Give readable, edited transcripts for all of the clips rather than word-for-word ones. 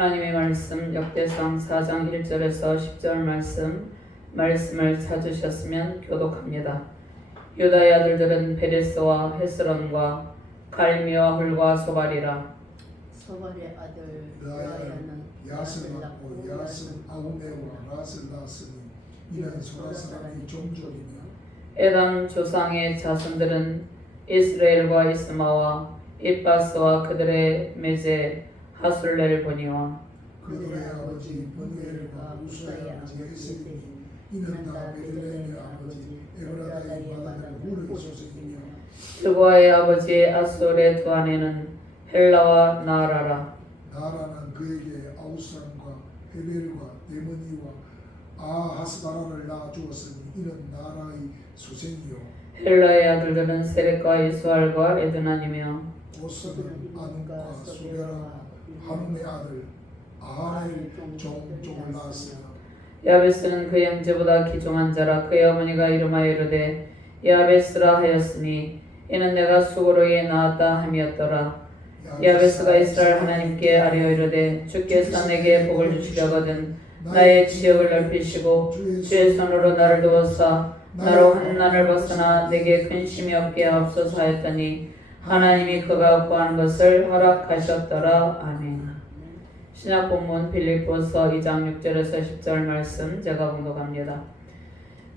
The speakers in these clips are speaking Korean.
하나님의 말씀 역대상 4장 1절에서 10절 말씀을 찾으셨으면 교독합니다. 유다의 아들들은 베레스와 헤스론과 갈미와 훌과 소발이라. 소발의 아들 야야는 야스를 낳고 야스는 아우메와 라스를 낳았으니 이는 소라 사람의 종족이며 에담 조상의 자손들은 이스라엘과 이스마와 입바스와 그들의 매제 하술레를 보니와 그들의 아버지 번게엘과 우수아의 아버지 에스니 이는 다 베들레헴의 아버지 에브라다의 마다의 무르의 소생이며 드보아의 아버지 아솔의 두 아내는 헬라와 나아라라. 나라는 그에게 아우스람과 헤벨과 데모니와 아하스바라를 낳아주었으니 이는 나라의 소생이요 헬라의 아들들은 세렉과 이스활과 에드나니며 오스는 아눈과 소베라 하문의 아들 아하라의 종족을 낳았으나 야베스는 그의 형제보다 기종한 자라. 그의 어머니가 이름하여 이르되 야베스라 하였으니 이는 내가 수고로에 낳았다 함이었더라. 야베스가 이스라엘 하나님께 아뢰어 이르되 주께서 내게 복을 주시려거든 나의 지역을 넓히시고 주의 손으로 나를 도우사 나로 환난을 벗어나 내게 근심이 없게 하옵소서 하였더니 하나님이 그가 구하는 것을 허락하셨더라. 아멘. 신약 본문 빌립보서 2장 6절에서 10절 말씀 제가 공독합니다.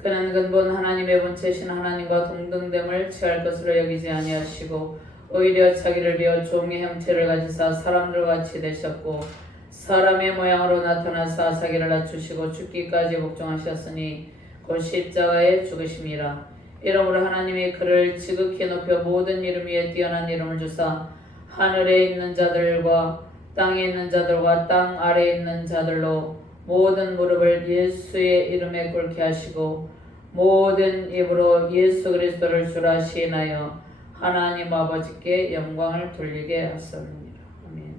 그는 근본 하나님의 본체신 하나님과 동등됨을 취할 것으로 여기지 아니하시고 오히려 자기를 비어 종의 형체를 가지사 사람들과 같이 되셨고 사람의 모양으로 나타나사 자기를 낮추시고 죽기까지 복종하셨으니 곧 십자가에 죽으심이라. 이러므로 하나님이 그를 지극히 높여 모든 이름 위에 뛰어난 이름을 주사 하늘에 있는 자들과 땅에 있는 자들과 땅 아래에 있는 자들로 모든 무릎을 예수의 이름에 꿇게 하시고 모든 입으로 예수 그리스도를 주라 시인하여 하나님 아버지께 영광을 돌리게 하셨느니라. 아멘.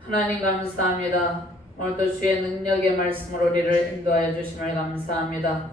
하나님 감사합니다. 오늘도 주의 능력의 말씀으로 우리를 인도하여 주심을 감사합니다.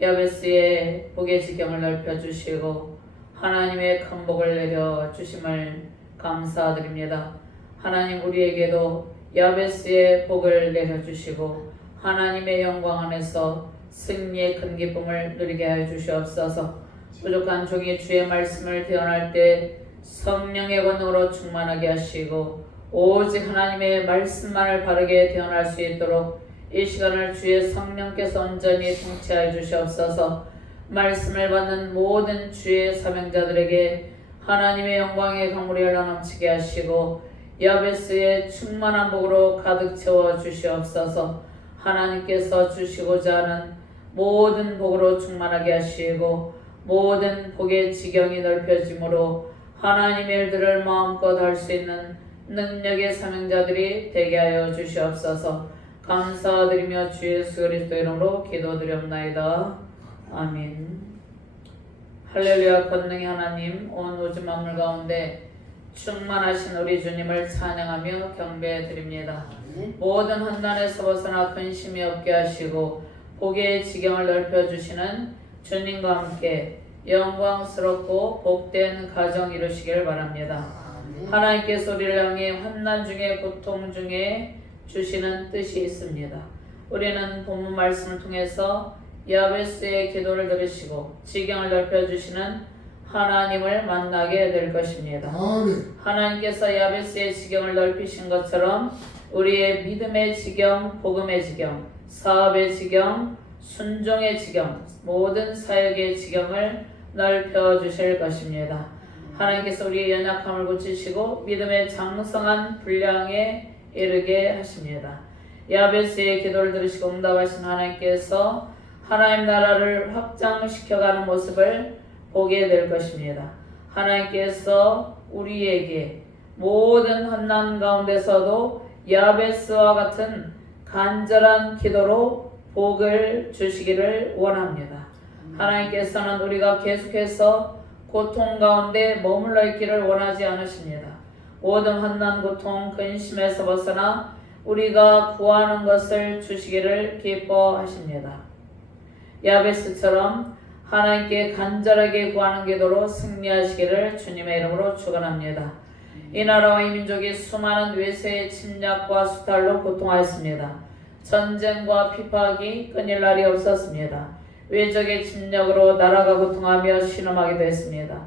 야베스의 복의 지경을 넓혀주시고 하나님의 큰 복을 내려주심을 감사드립니다. 하나님 우리에게도 야베스의 복을 내려주시고 하나님의 영광 안에서 승리의 큰 기쁨을 누리게 하여 주시옵소서. 부족한 종이 주의 말씀을 대언할 때 성령의 권능으로 충만하게 하시고 오직 하나님의 말씀만을 바르게 대언할 수 있도록 이 시간을 주의 성령께서 온전히 통치하여 주시옵소서. 말씀을 받는 모든 주의 사명자들에게 하나님의 영광의 강물이 흘러넘치게 하시고 야베스의 충만한 복으로 가득 채워 주시옵소서. 하나님께서 주시고자 하는 모든 복으로 충만하게 하시고 모든 복의 지경이 넓혀짐으로 하나님의 일들을 마음껏 할 수 있는 능력의 사명자들이 되게 하여 주시옵소서. 감사드리며 주 예수 그리스도 이름으로 기도드렸나이다. 아멘. 할렐루야. 권능의 하나님, 온 우주 만물 가운데 충만하신 우리 주님을 찬양하며 경배드립니다. 모든 환난에서 벗어나 근심이 없게 하시고 복의 지경을 넓혀주시는 주님과 함께 영광스럽고 복된 가정 이루시길 바랍니다. 하나님께서 우리를 향해 환난 중에 고통 중에 주시는 뜻이 있습니다. 우리는 본문 말씀을 통해서 야베스의 기도를 들으시고 지경을 넓혀주시는 하나님을 만나게 될 것입니다. 하나님께서 야베스의 지경을 넓히신 것처럼 우리의 믿음의 지경, 복음의 지경, 사업의 지경, 순종의 지경, 모든 사역의 지경을 넓혀주실 것입니다. 하나님께서 우리의 연약함을 고치시고 믿음의 장성한 분량에 이르게 하십니다. 야베스의 기도를 들으시고 응답하신 하나님께서 하나님 나라를 확장시켜가는 모습을 보게 될 것입니다. 하나님께서 우리에게 모든 환난 가운데서도 야베스와 같은 간절한 기도로 복을 주시기를 원합니다. 하나님께서는 우리가 계속해서 고통 가운데 머물러 있기를 원하지 않으십니다. 모든 환난, 고통, 근심에서 벗어나 우리가 구하는 것을 주시기를 기뻐하십니다. 야베스처럼 하나님께 간절하게 구하는 기도로 승리하시기를 주님의 이름으로 축원합니다. 이 나라와 이 민족이 수많은 외세의 침략과 수탈로 고통하였습니다. 전쟁과 핍박이 끊일 날이 없었습니다. 외적의 침략으로 나라가 고통하며 신음하기도 했습니다.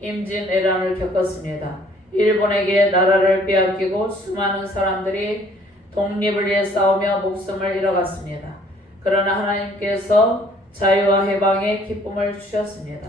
임진왜란을 겪었습니다. 일본에게 나라를 빼앗기고 수많은 사람들이 독립을 위해 싸우며 목숨을 잃어갔습니다. 그러나 하나님께서 자유와 해방의 기쁨을 주셨습니다.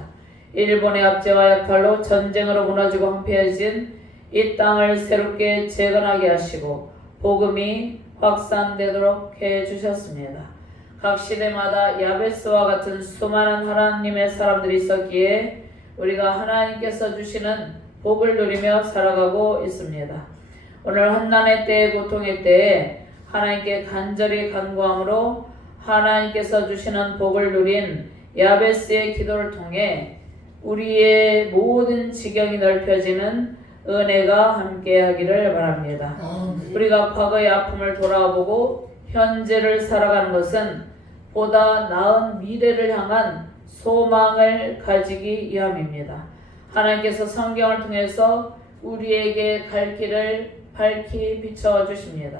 일본의 압제와 약탈로 전쟁으로 무너지고 황폐해진 이 땅을 새롭게 재건하게 하시고 복음이 확산되도록 해주셨습니다. 각 시대마다 야베스와 같은 수많은 하나님의 사람들이 있었기에 우리가 하나님께서 주시는 복을 누리며 살아가고 있습니다. 오늘 환난의 때에 고통의 때에 하나님께 간절히 간구함으로 하나님께서 주시는 복을 누린 야베스의 기도를 통해 우리의 모든 지경이 넓혀지는 은혜가 함께하기를 바랍니다. 우리가 과거의 아픔을 돌아보고 현재를 살아가는 것은 보다 나은 미래를 향한 소망을 가지기 위함입니다. 하나님께서 성경을 통해서 우리에게 갈 길을 밝히 비춰주십니다.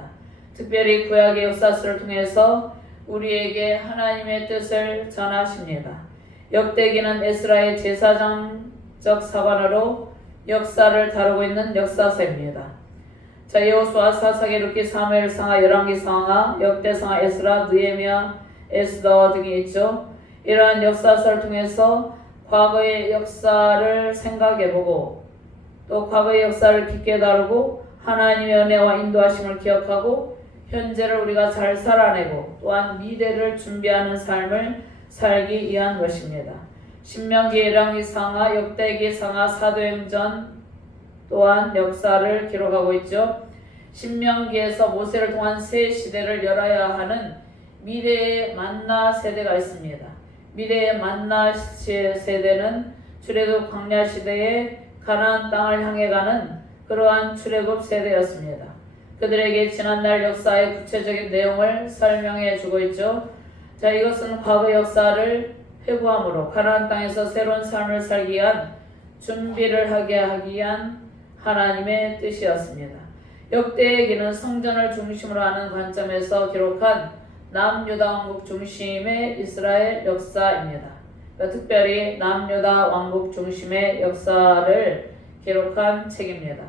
특별히 구약의 역사서를 통해서 우리에게 하나님의 뜻을 전하십니다. 역대기는 에스라의 제사장적 사관으로 역사를 다루고 있는 역사서입니다. 자, 여호수아, 사사기, 사무엘상하, 열왕기상하, 역대상하, 에스라, 느헤미야, 에스더 등이 있죠. 이러한 역사서를 통해서 과거의 역사를 생각해보고 또 과거의 역사를 깊게 다루고 하나님의 은혜와 인도하심을 기억하고 현재를 우리가 잘 살아내고 또한 미래를 준비하는 삶을 살기 위한 것입니다. 신명기, 열왕기상하, 역대기상하, 사도행전 또한 역사를 기록하고 있죠. 신명기에서 모세를 통한 새 시대를 열어야 하는 미래의 만나 세대가 있습니다. 미래의 만나 세대는 출애굽 광야 시대에 가나안 땅을 향해 가는 그러한 출애굽 세대였습니다. 그들에게 지난날 역사의 구체적인 내용을 설명해 주고 있죠. 자, 이것은 과거 역사를 회고함으로 가나안 땅에서 새로운 삶을 살기 위한 준비를 하기 위한 하나님의 뜻이었습니다. 역대기는 성전을 중심으로 하는 관점에서 기록한 남유다 왕국 중심의 이스라엘 역사입니다. 그러니까 특별히 남유다 왕국 중심의 역사를 기록한 책입니다.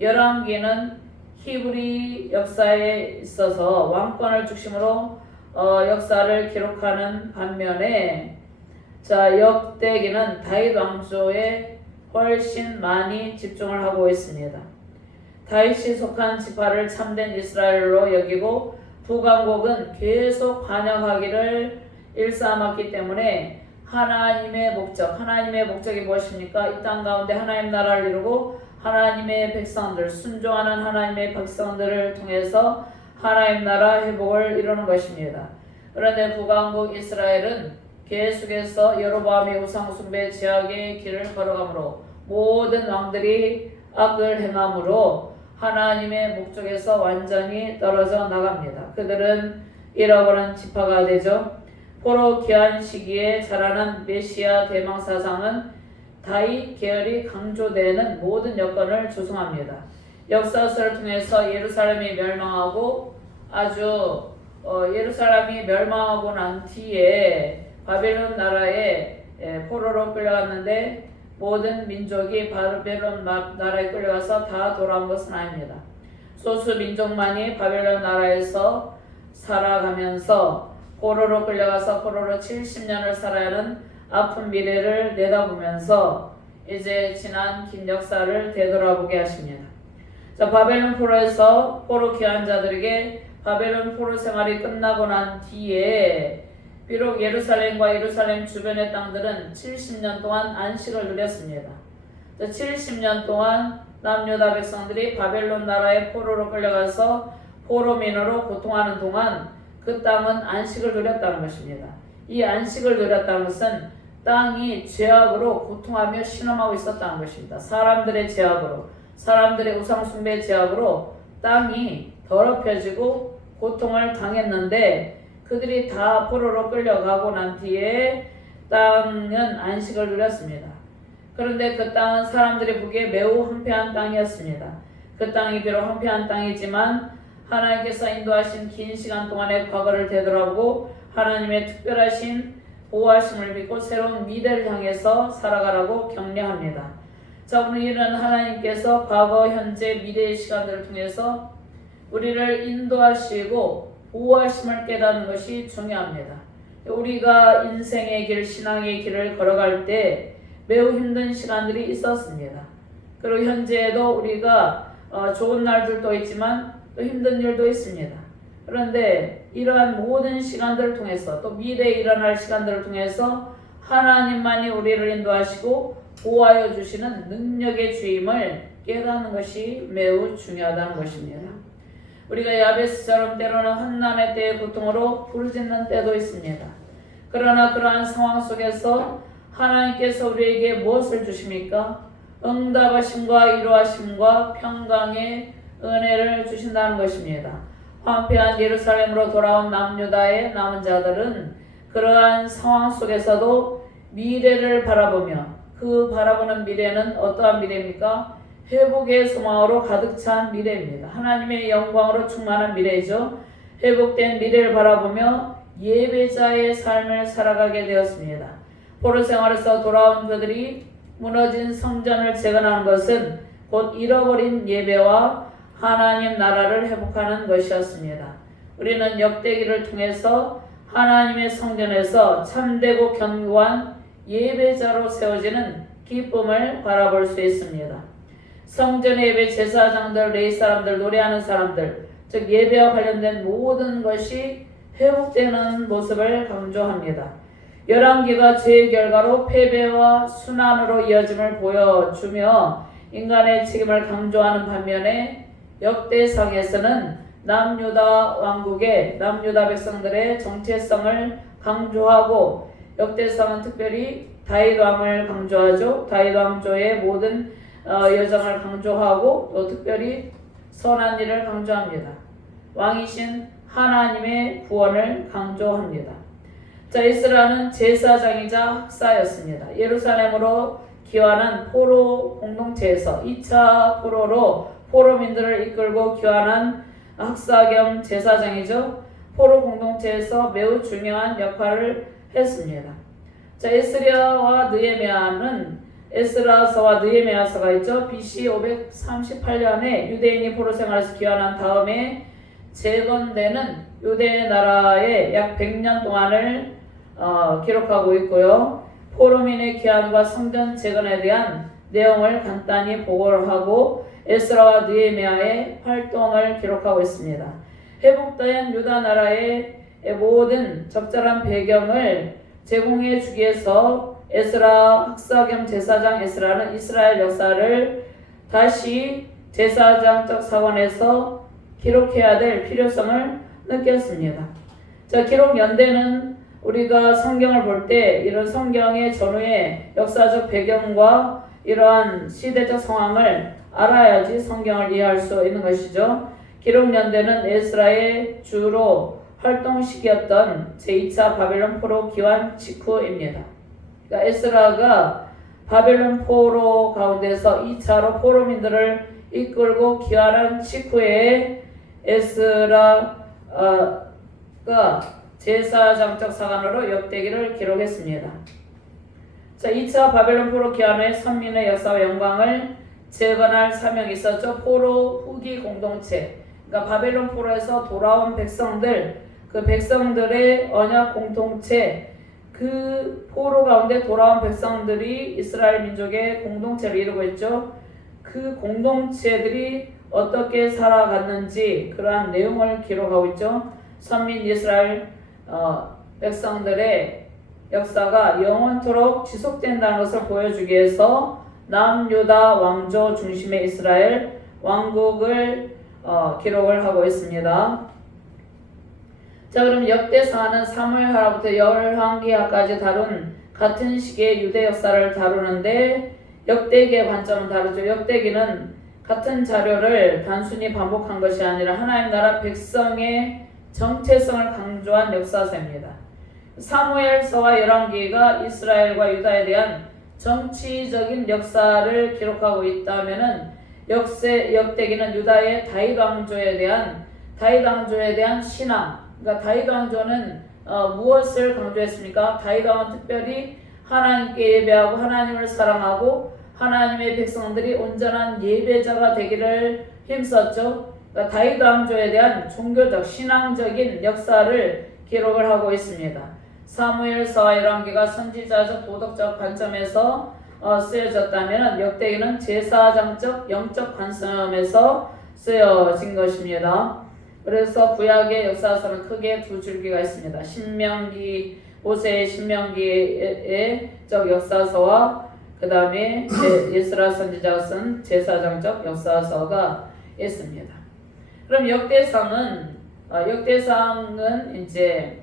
열왕기는 히브리 역사에 있어서 왕권을 중심으로 역사를 기록하는 반면에 자, 역대기는 다윗 왕조에 훨씬 많이 집중을 하고 있습니다. 다윗이 속한 지파를 참된 이스라엘로 여기고 북왕국은 계속 반역하기를 일삼았기 때문에 하나님의 목적이 무엇입니까? 이 땅 가운데 하나님 나라를 이루고 하나님의 백성들, 순종하는 하나님의 백성들을 통해서 하나님 나라 회복을 이루는 것입니다. 그런데 북왕국 이스라엘은 계속해서 여로보암의 우상숭배 제약의 길을 걸어가므로 모든 왕들이 악을 행함으로 하나님의 목적에서 완전히 떨어져 나갑니다. 그들은 잃어버린 지파가 되죠. 포로 귀한 시기에 자라난 메시아 대망사상은 다윗 계열이 강조되는 모든 여건을 조성합니다. 역사서를 통해서 예루살렘이 멸망하고 예루살렘이 멸망하고 난 뒤에 바벨론 나라에 포로로 끌려갔는데 모든 민족이 바벨론 나라에 끌려가서 다 돌아온 것은 아닙니다. 소수 민족만이 바벨론 나라에서 살아가면서 포로로 끌려가서 포로로 70년을 살아야 하는 아픈 미래를 내다보면서 이제 지난 긴 역사를 되돌아보게 하십니다. 자, 바벨론 포로에서 포로 귀한 자들에게 바벨론 포로 생활이 끝나고 난 뒤에 비록 예루살렘과 예루살렘 주변의 땅들은 70년 동안 안식을 누렸습니다. 70년 동안 남유다 백성들이 바벨론 나라의 포로로 끌려가서 포로민으로 고통하는 동안 그 땅은 안식을 누렸다는 것입니다. 이 안식을 누렸다는 것은 땅이 죄악으로 고통하며 신음하고 있었다는 것입니다. 사람들의 죄악으로, 사람들의 우상숭배 죄악으로 땅이 더럽혀지고 고통을 당했는데 그들이 다 포로로 끌려가고 난 뒤에 땅은 안식을 누렸습니다. 그런데 그 땅은 사람들이 보기에 매우 황폐한 땅이었습니다. 그 땅이 비록 황폐한 땅이지만 하나님께서 인도하신 긴 시간 동안의 과거를 되돌아보고 하나님의 특별하신 보호하심을 믿고 새로운 미래를 향해서 살아가라고 격려합니다. 자, 우리는 하나님께서 과거, 현재, 미래의 시간들을 통해서 우리를 인도하시고 보호하심을 깨닫는 것이 중요합니다. 우리가 인생의 길, 신앙의 길을 걸어갈 때 매우 힘든 시간들이 있었습니다. 그리고 현재에도 우리가 좋은 날들도 있지만 또 힘든 일도 있습니다. 그런데 이러한 모든 시간들을 통해서 또 미래에 일어날 시간들을 통해서 하나님만이 우리를 인도하시고 보호하여 주시는 능력의 주임을 깨닫는 것이 매우 중요하다는 것입니다. 우리가 야베스처럼 때로는 환난의 때의 고통으로 부르짖는 때도 있습니다. 그러나 그러한 상황 속에서 하나님께서 우리에게 무엇을 주십니까? 응답하심과 이루하심과 평강의 은혜를 주신다는 것입니다. 황폐한 예루살렘으로 돌아온 남유다의 남은 자들은 그러한 상황 속에서도 미래를 바라보며 그 바라보는 미래는 어떠한 미래입니까? 회복의 소망으로 가득 찬 미래입니다. 하나님의 영광으로 충만한 미래이죠. 회복된 미래를 바라보며 예배자의 삶을 살아가게 되었습니다. 포로 생활에서 돌아온 그들이 무너진 성전을 재건하는 것은 곧 잃어버린 예배와 하나님 나라를 회복하는 것이었습니다. 우리는 역대기를 통해서 하나님의 성전에서 참되고 견고한 예배자로 세워지는 기쁨을 바라볼 수 있습니다. 성전의 예배 제사장들, 레위 사람들, 노래하는 사람들, 즉 예배와 관련된 모든 것이 회복되는 모습을 강조합니다. 열왕기가 죄의 결과로 패배와 순환으로 이어짐을 보여주며 인간의 책임을 강조하는 반면에 역대상에서는 남유다 왕국의 남유다 백성들의 정체성을 강조하고 역대상은 특별히 다윗 왕을 강조하죠. 다윗 왕조의 모든 여정을 강조하고 또 특별히 선한 일을 강조합니다. 왕이신 하나님의 구원을 강조합니다. 자, 에스라는 제사장이자 학사였습니다. 예루살렘으로 귀환한 포로 공동체에서 2차 포로로 포로민들을 이끌고 귀환한 학사 겸 제사장이죠. 포로 공동체에서 매우 중요한 역할을 했습니다. 자, 에스라와 느헤미야는 에스라서와 느헤미야서가 있죠. BC 538년에 유대인이 포로 생활에서 귀환한 다음에 재건되는 유대 나라의 약 100년 동안을 기록하고 있고요. 포로민의 귀환과 성전 재건에 대한 내용을 간단히 보고를 하고 에스라와 느헤미야의 활동을 기록하고 있습니다. 회복된 유다 나라의 모든 적절한 배경을 제공해 주기 위해서 에스라 학사 겸 제사장 에스라는 이스라엘 역사를 다시 제사장적 사관에서 기록해야 될 필요성을 느꼈습니다. 자, 기록 연대는 우리가 성경을 볼 때 이런 성경의 전후의 역사적 배경과 이러한 시대적 상황을 알아야지 성경을 이해할 수 있는 것이죠. 기록 연대는 에스라의 주로 활동 시기였던 제2차 바벨론 포로 귀환 직후입니다. 그러니까 에스라가 바벨론 포로 가운데서 2차로 포로민들을 이끌고 귀환한 직후에 에스라가 제사장적 사관으로 역대기를 기록했습니다. 자, 2차 바벨론 포로 귀환 후에 선민의 역사와 영광을 재건할 사명이 있었죠. 포로 후기 공동체, 그러니까 바벨론 포로에서 돌아온 백성들, 그 백성들의 언약 공동체, 그 포로 가운데 돌아온 백성들이 이스라엘 민족의 공동체를 이루고 있죠. 그 공동체들이 어떻게 살아갔는지 그러한 내용을 기록하고 있죠. 선민 이스라엘 백성들의 역사가 영원토록 지속된다는 것을 보여주기 위해서 남유다 왕조 중심의 이스라엘 왕국을 기록을 하고 있습니다. 자, 그럼 역대사는 사무엘하로부터 열왕기하까지 다룬 같은 시기의 유대 역사를 다루는데 역대기의 관점은 다르죠. 역대기는 같은 자료를 단순히 반복한 것이 아니라 하나님 나라 백성의 정체성을 강조한 역사서입니다. 사무엘서와 열왕기가 이스라엘과 유다에 대한 정치적인 역사를 기록하고 있다면은 역대기는 유다의 다윗 왕조에 대한 신앙, 그러니까 다윗 왕조는 무엇을 강조했습니까? 다윗 왕은 특별히 하나님께 예배하고 하나님을 사랑하고 하나님의 백성들이 온전한 예배자가 되기를 힘썼죠. 그러니까 다윗 왕조에 대한 종교적, 신앙적인 역사를 기록을 하고 있습니다. 사무엘서와 열왕기가 선지자적, 도덕적 관점에서 쓰여졌다면 역대기는 제사장적, 영적 관점에서 쓰여진 것입니다. 그래서 구약의 역사서는 크게 두 줄기가 있습니다. 신명기, 모세의 신명기의 역사서와 그 다음에 예스라 선지자가 쓴 제사장적 역사서가 있습니다. 그럼 역대상은 이제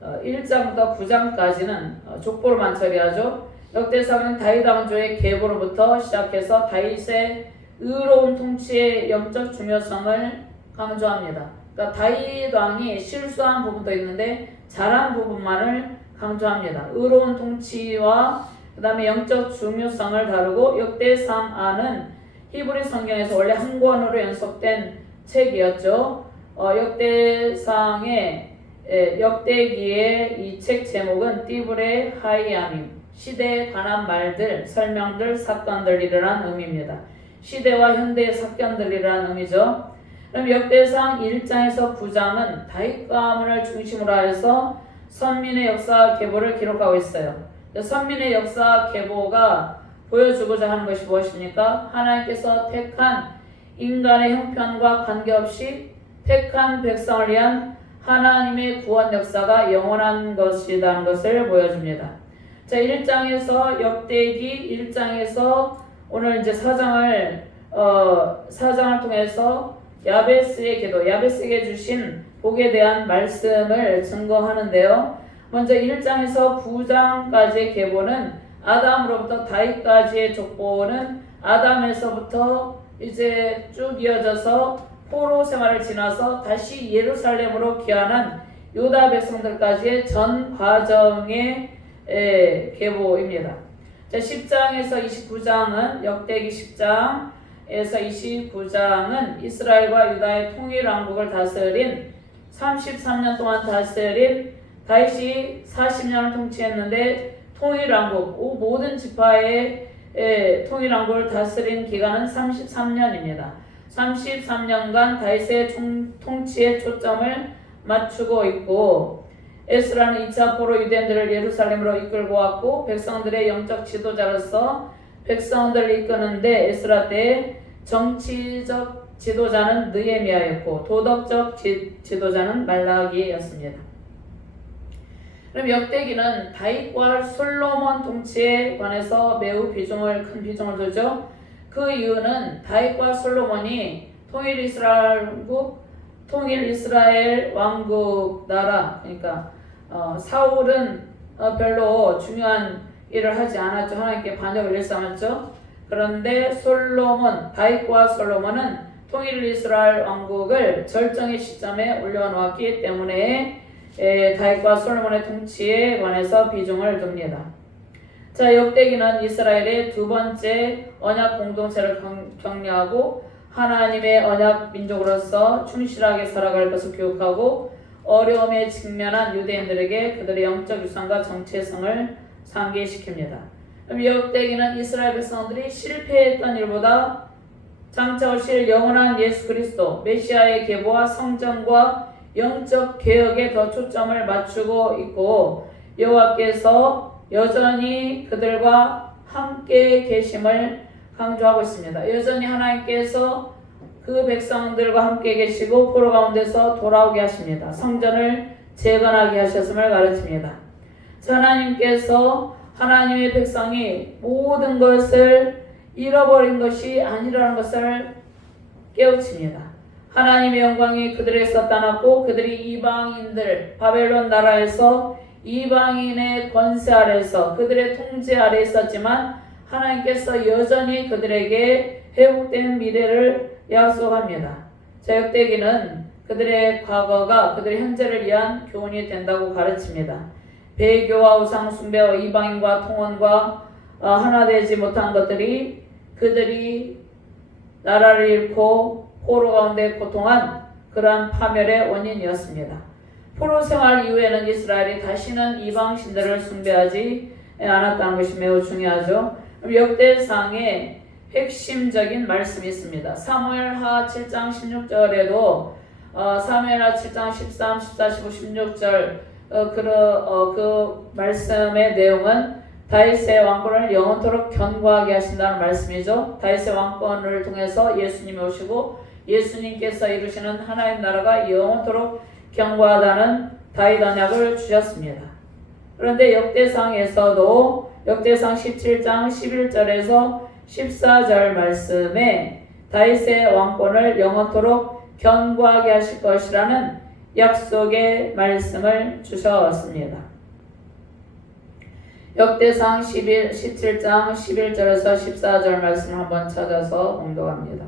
1장부터 9장까지는 족보로만 처리하죠. 역대상은 다윗 왕조의 계보로부터 시작해서 다윗의 의로운 통치의 영적 중요성을 강조합니다. 그러니까 다윗 왕이 실수한 부분도 있는데 잘한 부분만을 강조합니다. 의로운 통치와 그 다음에 영적 중요성을 다루고 역대상 안은 히브리 성경에서 원래 한 권으로 연속된 책이었죠. 역대기의 이 책 제목은 띠브레 하이야밈, 시대에 관한 말들, 설명들, 사건들이라는 의미입니다. 시대와 현대의 사건들이라는 의미죠. 그럼 역대상 1장에서 9장은 다윗 가문을 중심으로 해서 선민의 역사 계보를 기록하고 있어요. 선민의 역사 계보가 보여주고자 하는 것이 무엇입니까? 하나님께서 택한 인간의 형편과 관계없이 택한 백성을 위한 하나님의 구원 역사가 영원한 것이라는 것을 보여줍니다. 자, 1장에서 역대기 1장에서 오늘 이제 4장을 통해서 야베스의 기도, 야베스에게 주신 복에 대한 말씀을 증거하는데요. 먼저 1장에서 9장까지의 계보는 아담으로부터 다윗까지의 족보는 아담에서부터 이제 쭉 이어져서 포로 생활을 지나서 다시 예루살렘으로 귀환한 유다 백성들까지의 전 과정의 계보입니다. 자, 10장에서 29장은 역대기 10장에서 29장은 이스라엘과 유다의 통일 왕국을 다스린 33년 동안 다스린 다윗이 40년을 통치했는데 통일 왕국, 모든 지파의 통일 왕국을 다스린 기간은 33년입니다. 33년간 다윗의 통치에 초점을 맞추고 있고 에스라는 2차 포로 유대인들을 예루살렘으로 이끌고 왔고 백성들의 영적 지도자로서 백성들을 이끄는데 에스라 때 정치적 지도자는 느헤미야였고 도덕적 지도자는 말라기였습니다. 그럼 역대기는 다윗과 솔로몬 통치에 관해서 매우 큰 비중을 두죠. 그 이유는 다윗과 솔로몬이 통일 이스라엘 왕국 나라, 그러니까 사울은 별로 중요한 일을 하지 않았죠. 하나님께 반역을 일삼았죠. 그런데 다윗과 솔로몬은 통일 이스라엘 왕국을 절정의 시점에 올려놓았기 때문에 다윗과 솔로몬의 통치에 관해서 비중을 둡니다. 자, 역대기는 이스라엘의 두 번째 언약 공동체를 격려하고 하나님의 언약 민족으로서 충실하게 살아갈 것을 교육하고 어려움에 직면한 유대인들에게 그들의 영적 유산과 정체성을 상기시킵니다. 그럼 역대기는 이스라엘 백성들이 실패했던 일보다 장차 오실 영원한 예수 그리스도 메시아의 계보와 성전과 영적 개혁에 더 초점을 맞추고 있고 여호와께서 여전히 그들과 함께 계심을 강조하고 있습니다. 여전히 하나님께서 그 백성들과 함께 계시고 포로 가운데서 돌아오게 하십니다. 성전을 재건하게 하셨음을 가르칩니다. 하나님께서 하나님의 백성이 모든 것을 잃어버린 것이 아니라는 것을 깨우칩니다. 하나님의 영광이 그들에게서 떠났고 그들이 이방인들 바벨론 나라에서 이방인의 권세 아래에서 그들의 통제 아래에 있었지만 하나님께서 여전히 그들에게 회복된 미래를 약속합니다. 자, 역대기는 그들의 과거가 그들의 현재를 위한 교훈이 된다고 가르칩니다. 배교와 우상 숭배와 이방인과 통혼과 하나 되지 못한 것들이 그들이 나라를 잃고 포로 가운데 고통한 그러한 파멸의 원인이었습니다. 포로 생활 이후에는 이스라엘이 다시는 이방 신들을 숭배하지 않았다는 것이 매우 중요하죠. 역대상의 핵심적인 말씀이 있습니다. 사무엘하 7장 16절에도 사무엘하 7장 13, 14, 15, 16절 그 말씀의 내용은 다윗의 왕권을 영원토록 견고하게 하신다는 말씀이죠. 다윗의 왕권을 통해서 예수님이 오시고 예수님께서 이루시는 하나님 나라가 영원토록 견고하다는 다윗 언약을 주셨습니다. 그런데 역대상에서도 역대상 17장 11절에서 14절 말씀에 다윗의 왕권을 영원토록 견고하게 하실 것이라는 약속의 말씀을 주셨습니다. 역대상 17장 11절에서 14절 말씀을 한번 찾아서 봉독합니다.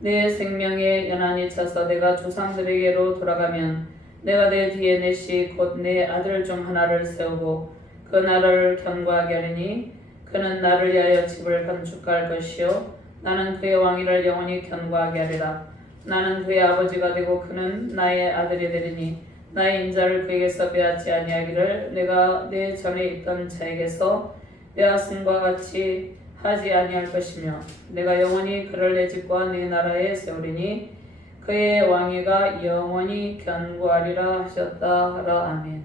내 생명의 연한이 차서 내가 조상들에게로 돌아가면 내가 내 뒤에 넷이 곧 내 아들 중 하나를 세우고 그 나라를 견고하게 하리니 그는 나를 위하여 집을 건축할 것이요 나는 그의 왕위를 영원히 견고하게 하리라. 나는 그의 아버지가 되고 그는 나의 아들이 되리니 나의 인자를 그에게서 빼앗지 아니하기를 내가 내 전에 있던 자에게서 빼앗음과 같이 하지 아니할 것이며 내가 영원히 그를 내 집과 내 나라에 세우리니 그의 왕위가 영원히 견고하리라 하셨다 하라. 아멘.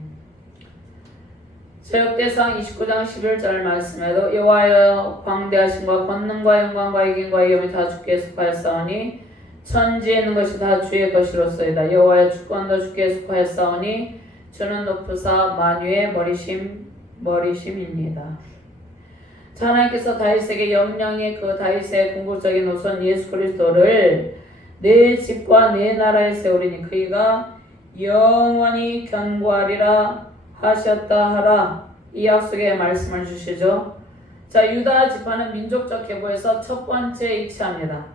역대상 29장 11절 말씀에도 여호와여 광대하심과 권능과 영광과 이김과 위엄이 다 주께 속하였사오니 천지에 있는 것이 다 주의 것이로소이다. 여호와의 주권도 주께 속하였사오니 주는 높으사 만유의 머리심입니다. 하나님께서 다윗에게 영영이 그 다윗의 궁극적인 우선 예수 그리스도를 내 집과 내 나라에 세우리니 그이가 영원히 견고하리라 하셨다 하라. 이 약속의 말씀을 주시죠. 유다 지파는 민족적 계보에서 첫 번째 위치합니다.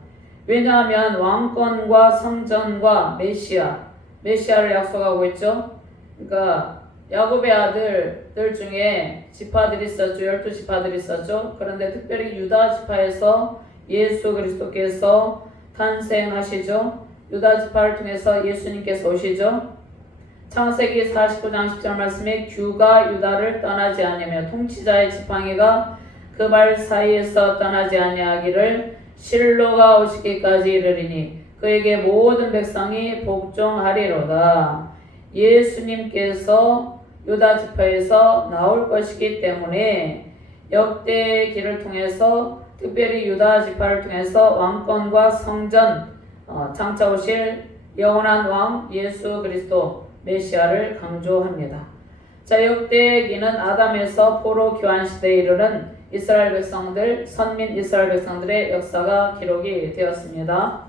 왜냐하면 왕권과 성전과 메시아를 약속하고 있죠. 그러니까 야곱의 아들들 중에 지파들이 있었죠. 12지파들이 있었죠. 그런데 특별히 유다 지파에서 예수 그리스도께서 탄생하시죠. 유다 지파를 통해서 예수님께서 오시죠. 창세기 49장 10절 말씀에 규가 유다를 떠나지 아니하며 통치자의 지팡이가 그 발 사이에서 떠나지 아니하기를 실로가 오시기까지 이르리니 그에게 모든 백성이 복종하리로다. 예수님께서 유다 지파에서 나올 것이기 때문에 역대의 길을 통해서 특별히 유다 지파를 통해서 왕권과 성전 장차 오실 영원한 왕 예수 그리스도 메시아를 강조합니다. 역대기는 아담에서 포로 교환 시대에 이르는 이스라엘 백성들, 선민 이스라엘 백성들의 역사가 기록이 되었습니다.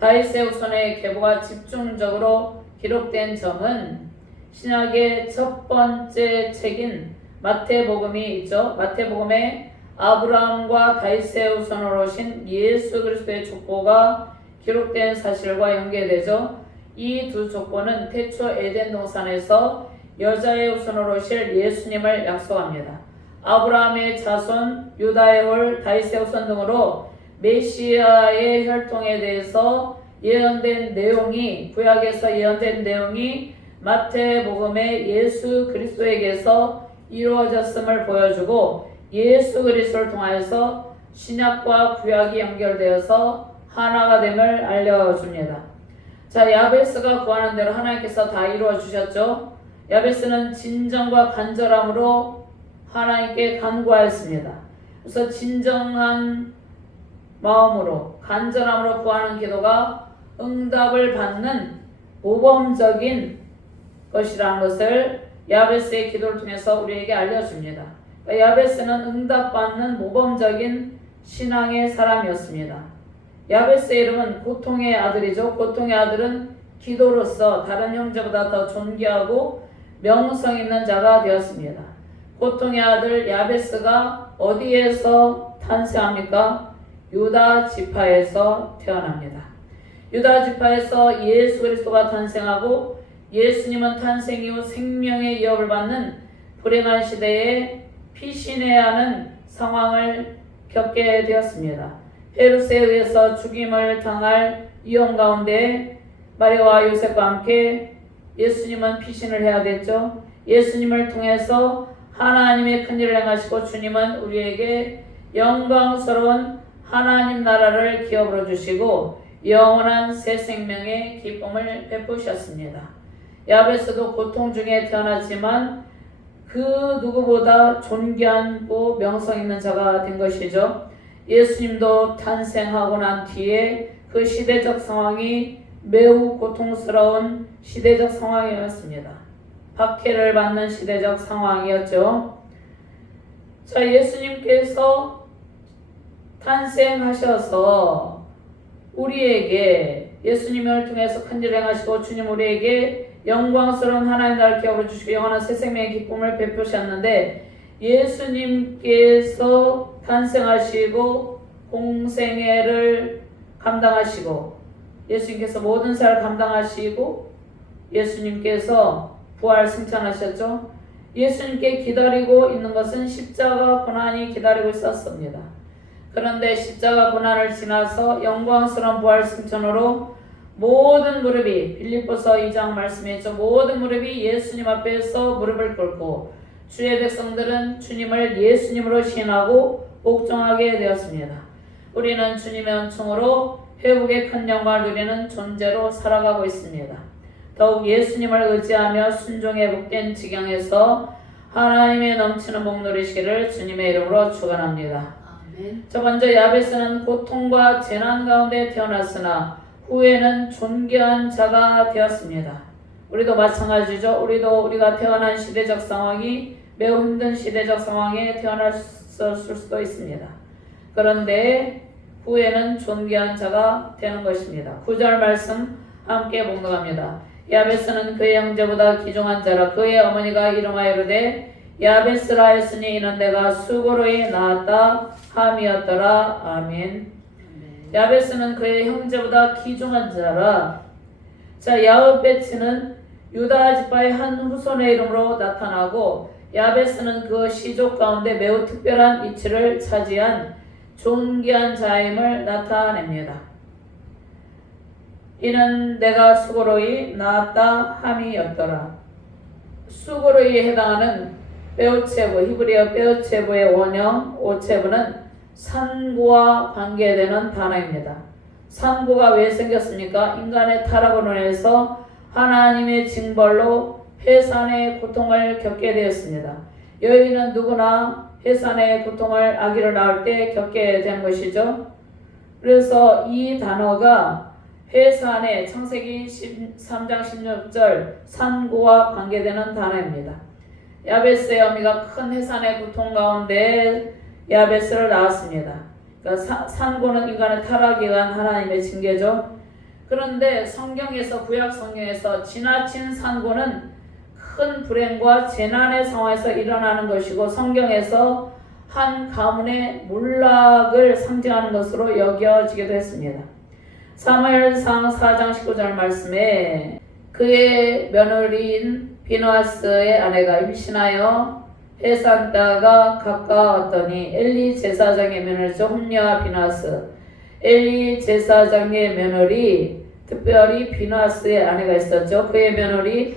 다윗의 후손의 계보가 집중적으로 기록된 점은 신약의 첫 번째 책인 마태복음이 있죠. 마태복음에 아브라함과 다윗의 후손으로 오신 예수 그리스도의 족보가 기록된 사실과 연계되죠. 이 두 족보는 태초 에덴 동산에서 여자의 후손으로 오실 예수님을 약속합니다. 아브라함의 자손, 유다의 홀, 다윗의 후손 등으로 메시아의 혈통에 대해서 예언된 내용이 구약에서 예언된 내용이 마태복음의 예수 그리스도에게서 이루어졌음을 보여주고 예수 그리스도를 통하여서 신약과 구약이 연결되어서 하나가 됨을 알려줍니다. 야베스가 구하는 대로 하나님께서 다 이루어 주셨죠. 야베스는 진정과 간절함으로 하나님께 간구하였습니다. 그래서 진정한 마음으로 간절함으로 구하는 기도가 응답을 받는 모범적인 것이라는 것을 야베스의 기도를 통해서 우리에게 알려줍니다. 야베스는 응답받는 모범적인 신앙의 사람이었습니다. 야베스의 이름은 고통의 아들이죠. 고통의 아들은 기도로서 다른 형제보다 더 존귀하고 명성 있는 자가 되었습니다. 고통의 아들 야베스가 어디에서 탄생합니까? 유다 지파에서 태어납니다. 유다 지파에서 예수 그리스도가 탄생하고 예수님은 탄생 이후 생명의 위협을 받는 불행한 시대에 피신해야 하는 상황을 겪게 되었습니다. 헤롯에 의해서 죽임을 당할 위험 가운데 마리아와 요셉과 함께 예수님은 피신을 해야 됐죠. 예수님을 통해서 하나님의 큰일을 행하시고 주님은 우리에게 영광스러운 하나님 나라를 기업으로 주시고 영원한 새 생명의 기쁨을 베푸셨습니다. 야베스도 고통 중에 태어났지만 그 누구보다 존귀하고 명성 있는 자가 된 것이죠. 예수님도 탄생하고 난 뒤에 그 시대적 상황이 매우 고통스러운 시대적 상황이었습니다. 박해를 받는 시대적 상황이었죠. 자, 예수님께서 탄생하셔서 우리에게 예수님을 통해서 큰일을 행하시고 주님 우리에게 영광스러운 하나님 나라를 기업으로 주시고 영원한 새 생명의 기쁨을 베푸셨는데 예수님께서 탄생하시고 공생애를 감당하시고 예수님께서 모든 사를 감당하시고 예수님께서 부활 승천하셨죠. 예수님께 기다리고 있는 것은 십자가 고난이 기다리고 있었습니다. 그런데 십자가 고난을 지나서 영광스러운 부활 승천으로 모든 무릎이 빌립보서 2장 말씀했죠. 모든 무릎이 예수님 앞에서 무릎을 꿇고 주의 백성들은 주님을 예수님으로 신하고 복종하게 되었습니다. 우리는 주님의 은총으로 회복의 큰 영광을 누리는 존재로 살아가고 있습니다. 더욱 예수님을 의지하며 순종에 복된 지경에서 하나님의 넘치는 복 누리시기를 주님의 이름으로 축원합니다. 저 먼저 야베스는 고통과 재난 가운데 태어났으나 후에는 존귀한 자가 되었습니다. 우리도 마찬가지죠. 우리가 태어난 시대적 상황이 매우 힘든 시대적 상황에 태어났을 수도 있습니다. 그런데 후에는 존귀한 자가 되는 것입니다. 9절 말씀 함께 봉독합니다. 야베스는 그의 형제보다 귀중한 자라 그의 어머니가 이름하여 이르되 야베스라 하였으니 이는 내가 수고로이 낳았다 함이었더라. 아멘. 야베스는 그의 형제보다 귀중한 자라. 자, 야흐베츠는 유다 지파의 한 후손의 이름으로 나타나고 야베스는 그 시족 가운데 매우 특별한 위치를 차지한 존귀한 자임을 나타냅니다. 이는 내가 수고로이 낳았다 함이었더라. 수고로이에 해당하는 베오체부, 히브리어 베오체부의 원형 오체부는 산고와 관계되는 단어입니다. 산고가 왜 생겼습니까? 인간의 타락으로 인해서 하나님의 징벌로 해산의 고통을 겪게 되었습니다. 여인은 누구나 해산의 고통을 아기를 낳을 때 겪게 된 것이죠. 그래서 이 단어가 해산의 창세기 13장 16절 산고와 관계되는 단어입니다. 야베스의 어미가 큰 해산의 고통 가운데 야베스를 낳았습니다. 그러니까 산고는 인간의 타락에 의한 하나님의 징계죠. 그런데 성경에서 구약 성경에서 지나친 산고는 큰 불행과 재난의 상황에서 일어나는 것이고 성경에서 한 가문의 몰락을 상징하는 것으로 여겨지기도 했습니다. 사무엘상 4장 19절 말씀에 그의 며느리인 비느하스의 아내가 임신하여 해산 때가 가까웠더니 엘리 제사장의 며느리죠. 홈리와 비느하스. 엘리 제사장의 며느리 특별히 비느하스의 아내가 있었죠. 그의 며느리인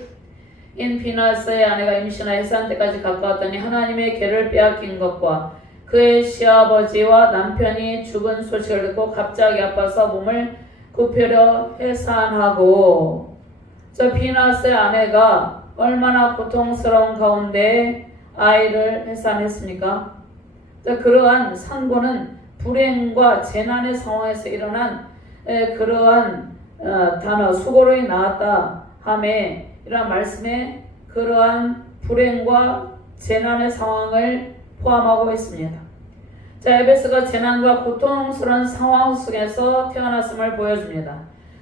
비느하스의 아내가 임신하여 해산 때까지 가까웠더니 하나님의 계를 빼앗긴 것과 그의 시아버지와 남편이 죽은 소식을 듣고 갑자기 아파서 몸을 굽히려 해산하고 저 비느하스의 아내가 얼마나 고통스러운 가운데 아이를 해산했습니까? 그러한 산고는 불행과 재난의 상황에서 일어난 그러한 단어 수고로이 나왔다 함에 이러한 말씀에 그러한 불행과 재난의 상황을 포함하고 있습니다. 자, 야베스가 재난과 고통스러운 상황 속에서 태어났음을 보여줍니다.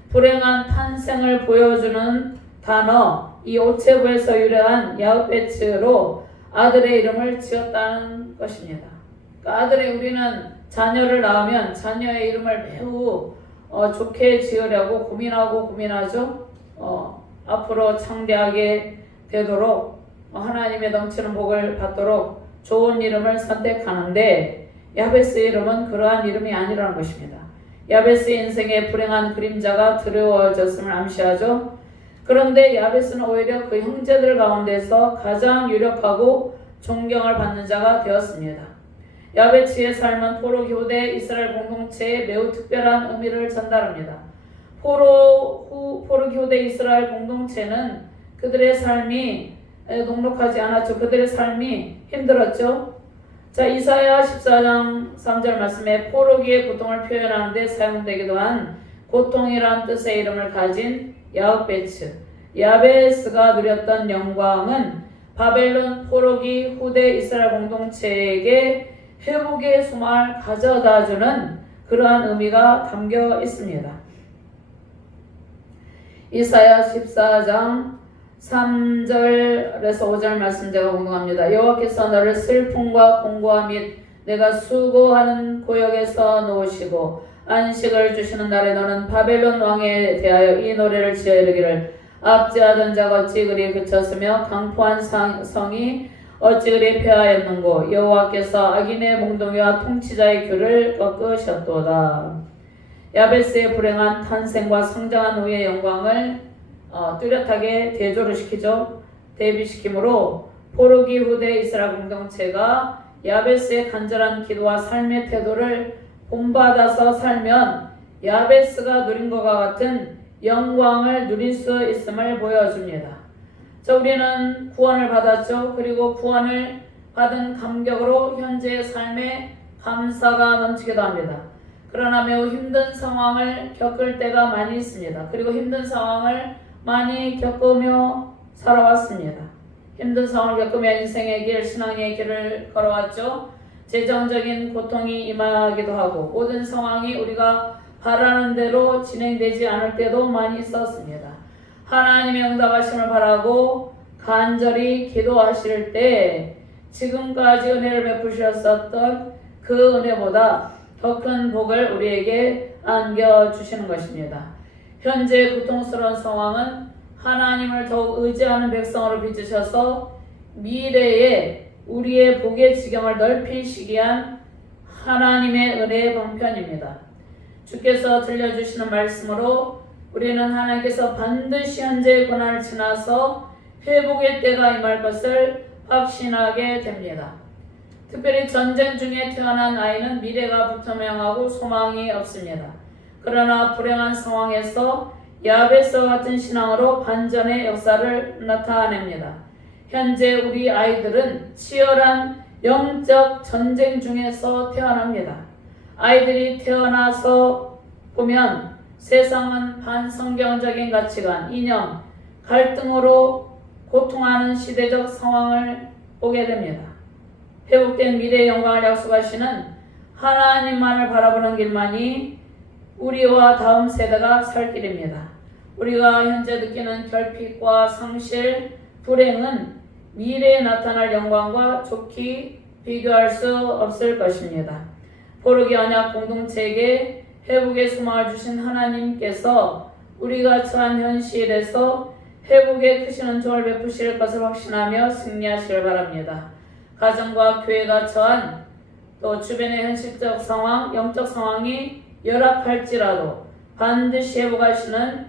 불행한 탄생을 보여주는 단어 이 오체부에서 유래한 야흐베츠로 아들의 이름을 지었다는 것입니다. 그러니까 우리는 자녀를 낳으면 자녀의 이름을 매우 좋게 지으려고 고민하죠. 앞으로 창대하게 되도록 하나님의 넘치는 복을 받도록 좋은 이름을 선택하는데 야베스의 이름은 그러한 이름이 아니라는 것입니다. 야베스의 인생에 불행한 그림자가 드러워졌음을 암시하죠. 그런데 야베스는 오히려 그 형제들 가운데서 가장 유력하고 존경을 받는 자가 되었습니다. 야베스의 삶은 포로 교대 이스라엘 공동체에 매우 특별한 의미를 전달합니다. 포로 교대 이스라엘 공동체는 그들의 삶이 녹록하지 않았죠. 그들의 삶이 힘들었죠. 자, 이사야 14장 3절 말씀에 포로기의 고통을 표현하는 데 사용되기도 한 고통이란 뜻의 이름을 가진 야흐베츠, 야베스가 누렸던 영광은 바벨론 포로기 후대 이스라엘 공동체에게 회복의 소망을 가져다주는 그러한 의미가 담겨 있습니다. 이사야 14장 3절에서 5절 말씀 제가 공동합니다. 여호와께서 너를 슬픔과 공고함 및 내가 수고하는 고역에서 놓으시고 안식을 주시는 날에 너는 바벨론 왕에 대하여 이 노래를 지어 이르기를 압제하던 자가 어찌 그리 그쳤으며 강포한 성이 어찌 그리 폐하였는고 여호와께서 악인의 몽둥이와 통치자의 귤을 꺾으셨도다. 야베스의 불행한 탄생과 성장한 후의 영광을 뚜렷하게 대조를 시키죠. 대비시키므로 포로기 후대 이스라엘 공동체가 야베스의 간절한 기도와 삶의 태도를 본받아서 살면 야베스가 누린 것과 같은 영광을 누릴 수 있음을 보여줍니다. 자, 우리는 구원을 받았죠. 그리고 구원을 받은 감격으로 현재의 삶에 감사가 넘치기도 합니다. 그러나 매우 힘든 상황을 겪을 때가 많이 있습니다. 그리고 힘든 상황을 많이 겪으며 살아왔습니다. 힘든 상황을 겪으며 인생의 길, 신앙의 길을 걸어왔죠. 재정적인 고통이 임하기도 하고 모든 상황이 우리가 바라는 대로 진행되지 않을 때도 많이 있었습니다. 하나님의 응답하심을 바라고 간절히 기도하실 때 지금까지 은혜를 베푸셨었던 그 은혜보다 더 큰 복을 우리에게 안겨주시는 것입니다. 현재 고통스러운 상황은 하나님을 더욱 의지하는 백성으로 빚으셔서 미래에 우리의 복의 지경을 넓히시기 위한 하나님의 은혜의 방편입니다. 주께서 들려주시는 말씀으로 우리는 하나님께서 반드시 현재의 고난을 지나서 회복의 때가 임할 것을 확신하게 됩니다. 특별히 전쟁 중에 태어난 아이는 미래가 불투명하고 소망이 없습니다. 그러나 불행한 상황에서 야베스와 같은 신앙으로 반전의 역사를 나타냅니다. 현재 우리 아이들은 치열한 영적 전쟁 중에서 태어납니다. 아이들이 태어나서 보면 세상은 반성경적인 가치관, 이념, 갈등으로 고통하는 시대적 상황을 보게 됩니다. 회복된 미래의 영광을 약속하시는 하나님만을 바라보는 길만이 우리와 다음 세대가 살 길입니다. 우리가 현재 느끼는 결핍과 상실, 불행은 미래에 나타날 영광과 좋게 비교할 수 없을 것입니다. 포로기 언약 공동체에게 회복의 소망을 주신 하나님께서 우리가 처한 현실에서 회복에 크신 은총을 베푸실 것을 확신하며 승리하시길 바랍니다. 가정과 교회가 처한 또 주변의 현실적 상황, 영적 상황이 열악할지라도 반드시 회복하시는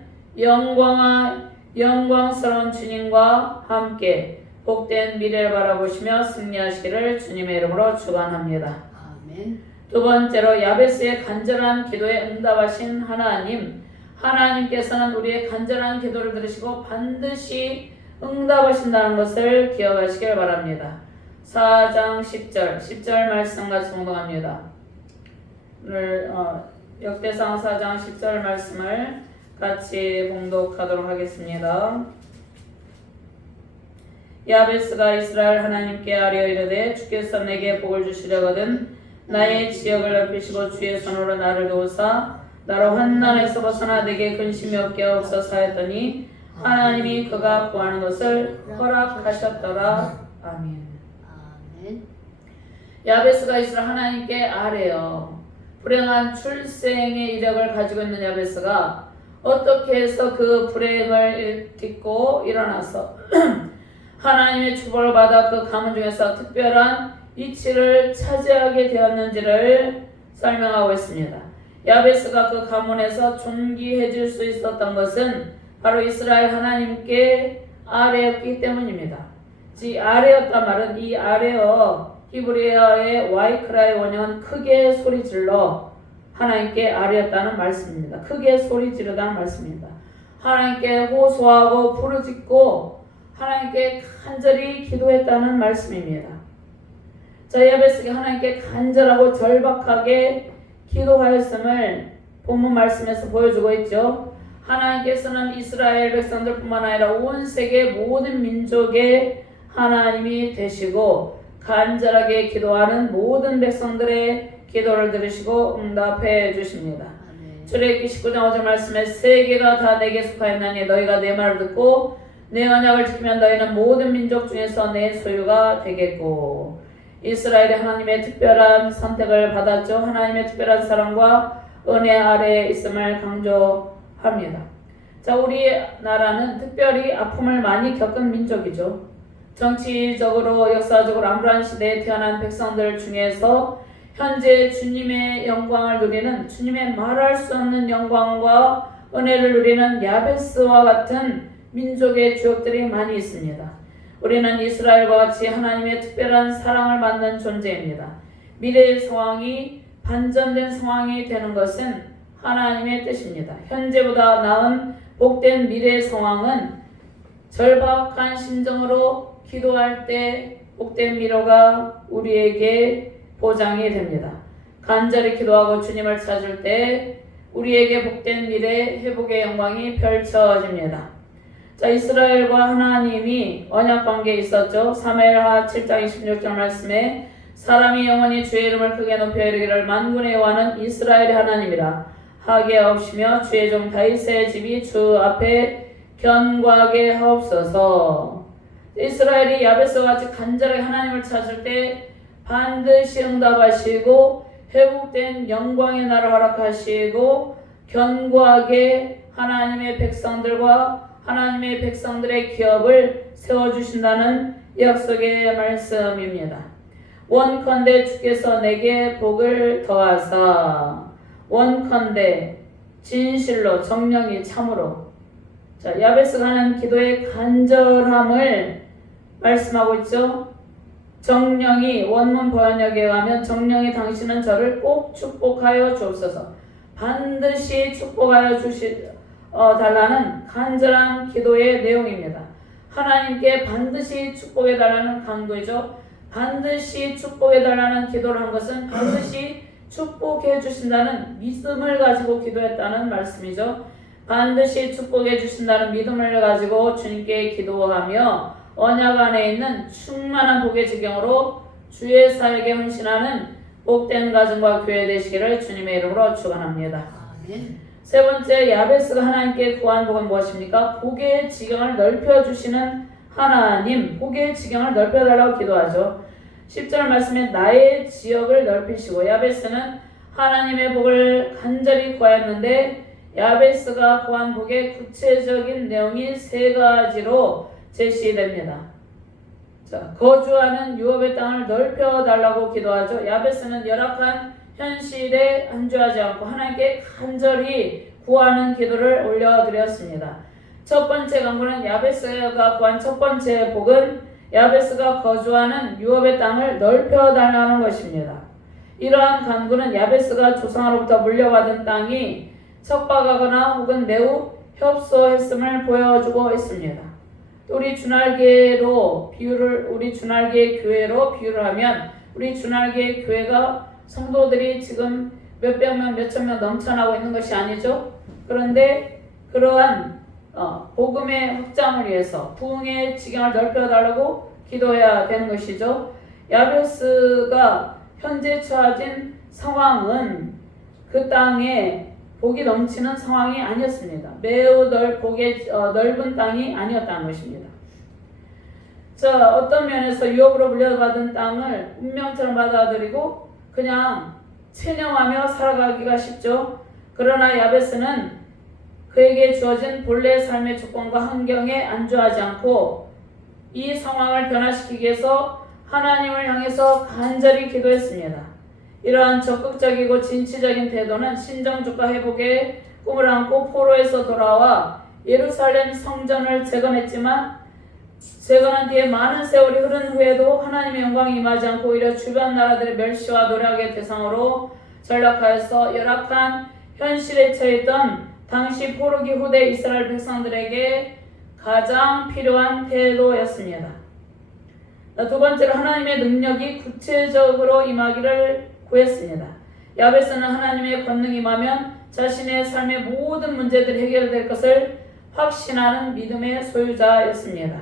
영광스러운 주님과 함께 복된 미래를 바라보시며 승리하시기를 주님의 이름으로 축원합니다. 아멘. 두 번째로 야베스의 간절한 기도에 응답하신 하나님께서는 우리의 간절한 기도를 들으시고 반드시 응답하신다는 것을 기억하시길 바랍니다. 4장 10절 말씀 같이 공동합니다. 오늘 역대상 4장 10절 말씀을 같이 봉독하도록 하겠습니다. 야베스가 이스라엘 하나님께 아뢰어 이르되 주께서 내게 복을 주시려거든 나의 지역을 넓히시고 주의 손으로 나를 도우사 나로 환난에서 벗어나 내게 근심이 없게 하옵소서 하였더니 하나님이 그가 구하는 것을 허락하셨더라. 아멘. 아멘. 야베스가 이스라엘 하나님께 아뢰어. 불행한 출생의 이력을 가지고 있는 야베스가 어떻게 해서 그 불행을 딛고 일어나서 하나님의 축복을 받아 그 가문 중에서 특별한 위치를 차지하게 되었는지를 설명하고 있습니다. 야베스가 그 가문에서 존귀해질 수 있었던 것은 바로 이스라엘 하나님께 아래였기 때문입니다. 이 아래였단 말은 이 아래어 히브리어의 와이크라의 원형은 크게 소리질러 하나님께 아뢰었다는 말씀입니다. 크게 소리 지르다는 말씀입니다. 하나님께 호소하고 부르짖고 하나님께 간절히 기도했다는 말씀입니다. 자, 야베스가 하나님께 간절하고 절박하게 기도하였음을 본문 말씀에서 보여주고 있죠. 하나님께서는 이스라엘 백성들뿐만 아니라 온 세계 모든 민족의 하나님이 되시고 간절하게 기도하는 모든 백성들의 기도를 들으시고 응답해 주십니다. 출애굽기 19장 5절 말씀에 세계가 다 내게 속하였나니 너희가 내 말을 듣고 내 언약을 지키면 너희는 모든 민족 중에서 내 소유가 되겠고. 이스라엘이 하나님의 특별한 선택을 받았죠. 하나님의 특별한 사랑과 은혜 아래에 있음을 강조합니다. 자, 우리나라는 특별히 아픔을 많이 겪은 민족이죠. 정치적으로 역사적으로 암울한 시대에 태어난 백성들 중에서 현재 주님의 영광을 누리는, 주님의 말할 수 없는 영광과 은혜를 누리는 야베스와 같은 민족의 주역들이 많이 있습니다. 우리는 이스라엘과 같이 하나님의 특별한 사랑을 받는 존재입니다. 미래의 상황이 반전된 상황이 되는 것은 하나님의 뜻입니다. 현재보다 나은 복된 미래의 상황은 절박한 심정으로 기도할 때 복된 미래가 우리에게 보장이 됩니다. 간절히 기도하고 주님을 찾을 때 우리에게 복된 미래 회복의 영광이 펼쳐집니다. 자, 이스라엘과 하나님이 언약 관계에 있었죠. 사무엘하 7장 26절 말씀에 사람이 영원히 주의 이름을 크게 높여 이르기를 만군의 여호와는 이스라엘의 하나님이라 하게 하옵시며 주의 종 다윗의 집이 주 앞에 견고하게 하옵소서. 이스라엘이 야베스와 같이 간절하게 하나님을 찾을 때 반드시 응답하시고 회복된 영광의 날을 허락하시고 견고하게 하나님의 백성들과 하나님의 백성들의 기업을 세워주신다는 약속의 말씀입니다. 원컨대 주께서 내게 복을 더하사, 원컨대 진실로 정령이 참으로. 자, 야베스가 하는 기도의 간절함을 말씀하고 있죠. 정령이, 원문 번역에 가면 정령이 당신은 저를 꼭 축복하여 주옵소서. 반드시 축복하여 달라는 간절한 기도의 내용입니다. 하나님께 반드시 축복해 달라는 강도이죠. 반드시 축복해 달라는 기도를 한 것은 반드시 축복해 주신다는 믿음을 가지고 기도했다는 말씀이죠. 반드시 축복해 주신다는 믿음을 가지고 주님께 기도하며 언약 안에 있는 충만한 복의 지경으로 주의 사역에 헌신하는 복된 가정과 교회 되시기를 주님의 이름으로 축원합니다. 아멘. 세 번째, 야베스가 하나님께 구한 복은 무엇입니까? 복의 지경을 넓혀주시는 하나님, 복의 지경을 넓혀달라고 기도하죠. 10절 말씀에 나의 지역을 넓히시고, 야베스는 하나님의 복을 간절히 구하였는데 야베스가 구한 복의 구체적인 내용이 세 가지로 제시됩니다. 자, 거주하는 유업의 땅을 넓혀달라고 기도하죠. 야베스는 열악한 현실에 안주하지 않고 하나님께 간절히 구하는 기도를 올려드렸습니다. 첫 번째 간구는 야베스가 구한 첫 번째 복은 야베스가 거주하는 유업의 땅을 넓혀달라는 것입니다. 이러한 간구는 야베스가 조상으로부터 물려받은 땅이 척박하거나 혹은 매우 협소했음을 보여주고 있습니다. 우리 주날개 교회로 비유를 하면 우리 주날개 교회가 성도들이 지금 몇백 명, 몇천 명 넘쳐나고 있는 것이 아니죠. 그런데 그러한 복음의 확장을 위해서 부흥의 지경을 넓혀달라고 기도해야 되는 것이죠. 야베스가 현재 처해진 상황은 그 땅에 복이 넘치는 상황이 아니었습니다. 매우 넓은 땅이 아니었다는 것입니다. 자, 어떤 면에서 유업으로 물려받은 땅을 운명처럼 받아들이고 그냥 체념하며 살아가기가 쉽죠. 그러나 야베스는 그에게 주어진 본래의 삶의 조건과 환경에 안주하지 않고 이 상황을 변화시키기 위해서 하나님을 향해서 간절히 기도했습니다. 이러한 적극적이고 진취적인 태도는 신정주가 회복의 꿈을 안고 포로에서 돌아와 예루살렘 성전을 재건했지만 재건한 뒤에 많은 세월이 흐른 후에도 하나님의 영광이 임하지 않고 오히려 주변 나라들의 멸시와 노력의 대상으로 전락하여서 열악한 현실에 처했던 당시 포로기 후대 이스라엘 백성들에게 가장 필요한 태도였습니다. 두 번째로 하나님의 능력이 구체적으로 임하기를 구했습니다. 야베스는 하나님의 권능이 임하면 자신의 삶의 모든 문제들이 해결될 것을 확신하는 믿음의 소유자였습니다.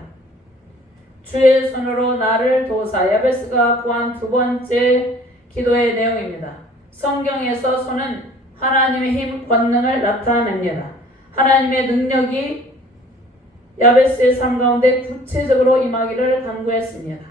주의 손으로 나를 도우사. 야베스가 구한 두 번째 기도의 내용입니다. 성경에서 손은 하나님의 힘, 권능을 나타냅니다. 하나님의 능력이 야베스의 삶 가운데 구체적으로 임하기를 간구했습니다.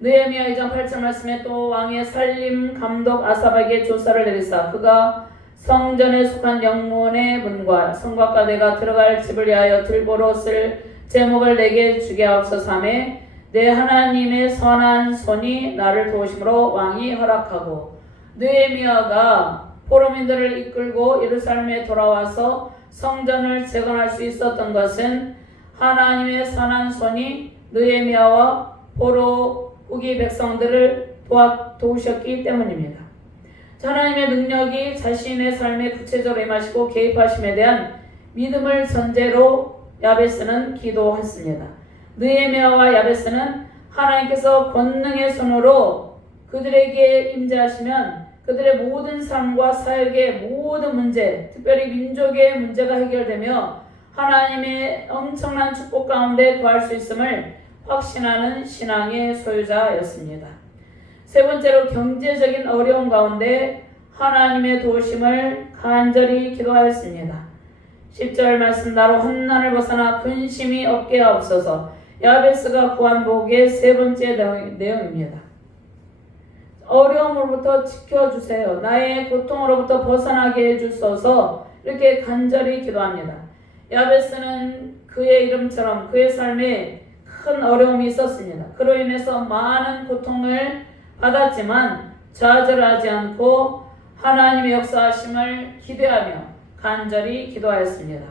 느헤미야 2장 8절 말씀에 또 왕의 살림 감독 아삽에게 조사를 내리사 그가 성전에 속한 영문의 문과 성곽가대가 들어갈 집을 위하여 들보로 쓸 제목을 내게 주게 하옵소서 하매 내 하나님의 선한 손이 나를 도우심으로 왕이 허락하고 느헤미야가 포로민들을 이끌고 예루살렘에 돌아와서 성전을 재건할 수 있었던 것은 하나님의 선한 손이 느헤미야와 포로 후기 백성들을 도우셨기 때문입니다. 하나님의 능력이 자신의 삶에 구체적으로 임하시고 개입하심에 대한 믿음을 전제로 야베스는 기도했습니다. 느헤미야와 야베스는 하나님께서 권능의 손으로 그들에게 임재하시면 그들의 모든 삶과 사역의 모든 문제, 특별히 민족의 문제가 해결되며 하나님의 엄청난 축복 가운데 거할 수 있음을 확신하는 신앙의 소유자였습니다. 세 번째로 경제적인 어려움 가운데 하나님의 도우심을 간절히 기도하였습니다. 10절 말씀 나로 환난을 벗어나 근심이 없게 하옵소서. 야베스가 구한 복의 세 번째 내용입니다. 어려움으로부터 지켜주세요. 나의 고통으로부터 벗어나게 해주소서. 이렇게 간절히 기도합니다. 야베스는 그의 이름처럼 그의 삶에 큰 어려움이 있었습니다. 그로 인해서 많은 고통을 받았지만 좌절하지 않고 하나님의 역사하심을 기대하며 간절히 기도하였습니다.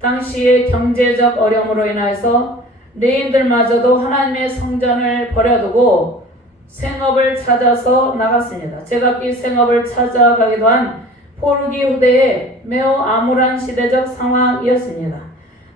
당시의 경제적 어려움으로 인하여서 레인들마저도 하나님의 성전을 버려두고 생업을 찾아서 나갔습니다. 제각기 생업을 찾아가기도 한 포르기 후대의 매우 암울한 시대적 상황이었습니다.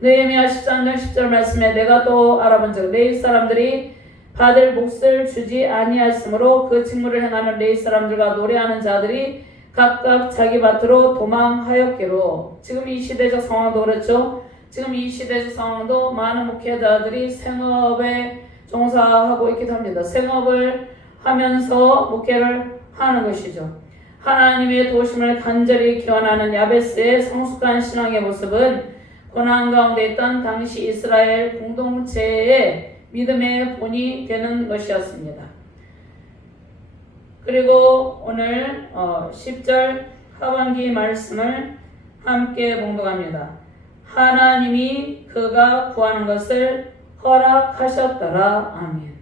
느헤미야 13장 10절 말씀에 내가 또 알아본즉 레위 사람들이 받을 몫을 주지 아니하였으므로 그 직무를 행하는 레위 사람들과 노래하는 자들이 각각 자기 밭으로 도망하였기로. 지금 이 시대적 상황도 그렇죠. 지금 이 시대적 상황도 많은 목회자들이 생업에 종사하고 있기도 합니다. 생업을 하면서 목회를 하는 것이죠. 하나님의 도우심을 간절히 기원하는 야베스의 성숙한 신앙의 모습은 고난 가운데 있던 당시 이스라엘 공동체의 믿음의 본이 되는 것이었습니다. 그리고 오늘 10절 하반기 말씀을 함께 봉독합니다. 하나님이 그가 구하는 것을 허락하셨더라. 아멘.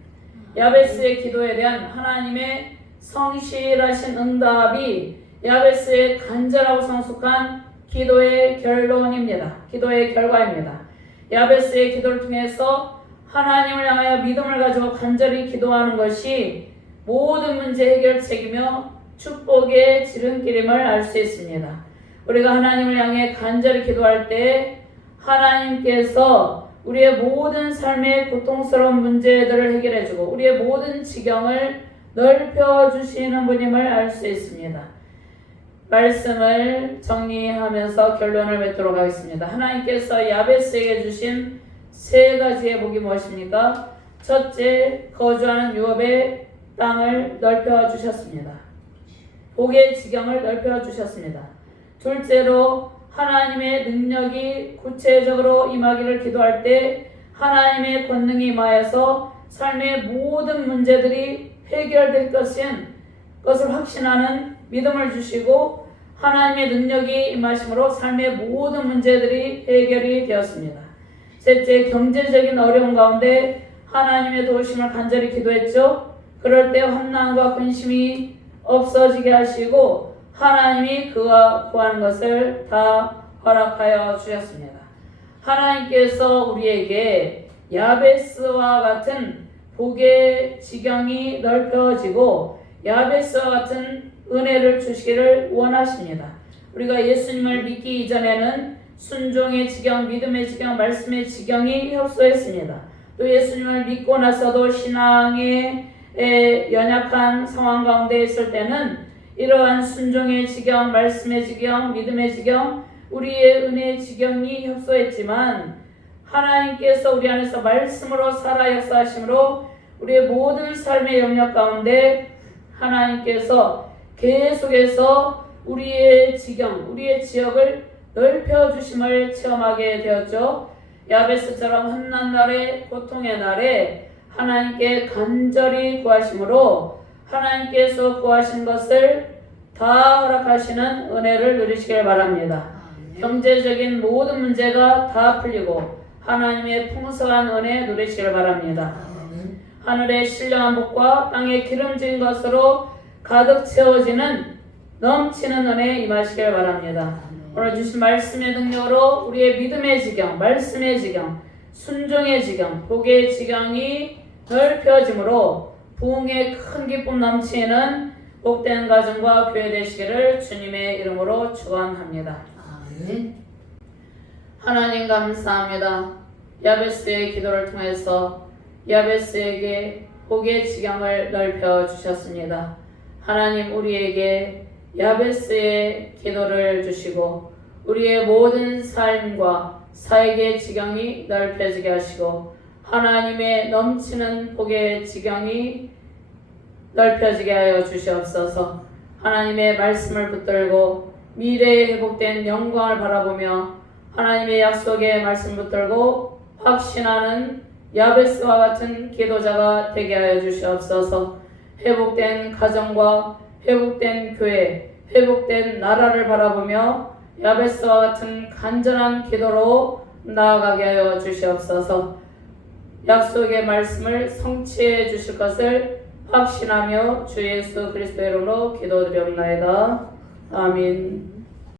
야베스의 기도에 대한 하나님의 성실하신 응답이 야베스의 간절하고 성숙한 기도의 결론입니다. 기도의 결과입니다. 야베스의 기도를 통해서 하나님을 향하여 믿음을 가지고 간절히 기도하는 것이 모든 문제 해결책이며 축복의 지름길임을 알 수 있습니다. 우리가 하나님을 향해 간절히 기도할 때 하나님께서 우리의 모든 삶의 고통스러운 문제들을 해결해주고 우리의 모든 지경을 넓혀주시는 분임을 알 수 있습니다. 말씀을 정리하면서 결론을 맺도록 하겠습니다. 하나님께서 야베스에게 주신 세 가지의 복이 무엇입니까? 첫째, 거주하는 유업의 땅을 넓혀주셨습니다. 복의 지경을 넓혀주셨습니다. 둘째로 하나님의 능력이 구체적으로 임하기를 기도할 때 하나님의 권능이 임하여서 삶의 모든 문제들이 해결될 것을 확신하는 믿음을 주시고 하나님의 능력이 임하심으로 삶의 모든 문제들이 해결이 되었습니다. 셋째, 경제적인 어려움 가운데 하나님의 도우심을 간절히 기도했죠. 그럴 때 환난과 근심이 없어지게 하시고 하나님이 그가 구하는 것을 다 허락하여 주셨습니다. 하나님께서 우리에게 야베스와 같은 복의 지경이 넓혀지고 야베스와 같은 은혜를 주시기를 원하십니다. 우리가 예수님을 믿기 이전에는 순종의 지경, 믿음의 지경, 말씀의 지경이 협소했습니다. 또 예수님을 믿고 나서도 신앙의 연약한 상황 가운데 있을 때는 이러한 순종의 지경, 말씀의 지경, 믿음의 지경, 우리의 은혜의 지경이 협소했지만 하나님께서 우리 안에서 말씀으로 살아 역사하심으로 우리의 모든 삶의 영역 가운데 하나님께서 계속해서 우리의 지경, 우리의 지역을 넓혀주심을 체험하게 되었죠. 야베스처럼 험난 날에, 고통의 날에 하나님께 간절히 구하심으로 하나님께서 구하신 것을 다 허락하시는 은혜를 누리시길 바랍니다. 경제적인 모든 문제가 다 풀리고 하나님의 풍성한 은혜 누리시길 바랍니다. 하늘의 신령한 복과 땅의 기름진 것으로 가득 채워지는 넘치는 은혜 임하시길 바랍니다. 오늘 주신 말씀의 능력으로 우리의 믿음의 지경, 말씀의 지경, 순종의 지경, 복의 지경이 넓혀짐으로 부흥의 큰 기쁨 넘치는 복된 가정과 교회 되시기를 주님의 이름으로 축원합니다. 아멘. 하나님 감사합니다. 야베스의 기도를 통해서 야베스에게 복의 지경을 넓혀 주셨습니다. 하나님 우리에게 야베스의 기도를 주시고 우리의 모든 삶과 사역의 지경이 넓혀지게 하시고 하나님의 넘치는 복의 지경이 넓혀지게 하여 주시옵소서. 하나님의 말씀을 붙들고 미래에 회복된 영광을 바라보며 하나님의 약속의 말씀 붙들고 확신하는 야베스와 같은 기도자가 되게 하여 주시옵소서. 회복된 가정과 회복된 교회, 회복된 나라를 바라보며 야베스와 같은 간절한 기도로 나아가게 하여 주시옵소서. 약속의 말씀을 성취해 주실 것을 확신하며 주 예수 그리스도의 이름으로 기도드리옵나이다. 아멘.